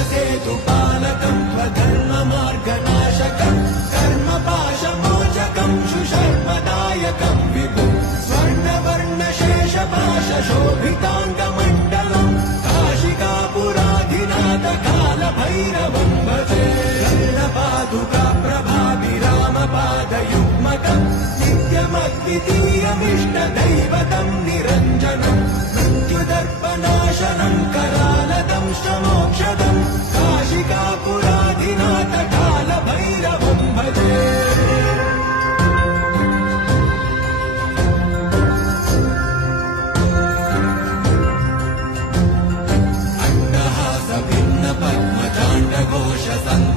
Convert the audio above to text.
धर्मसेतुपालकं स्वधर्ममार्गनाशकं कर्मपाशमोचकं शुशर्मदायकं विभुं स्वर्णवर्णशेषपाशशोभिताङ्गमण्डलं काशिकापुराधिनाथ कालभैरवं भजे पादुका प्रभाभिरामपादयुग्मकं नित्यमद्वितीयमिष्टदैवतं निरञ्जनं मृत्युदर्पनाशनं करालदंष्टमोक्षदं काशिकापुराधिनाथ कालभैरवं भजे अन्नहासभिन्नपद्मचाण्डघोषसन्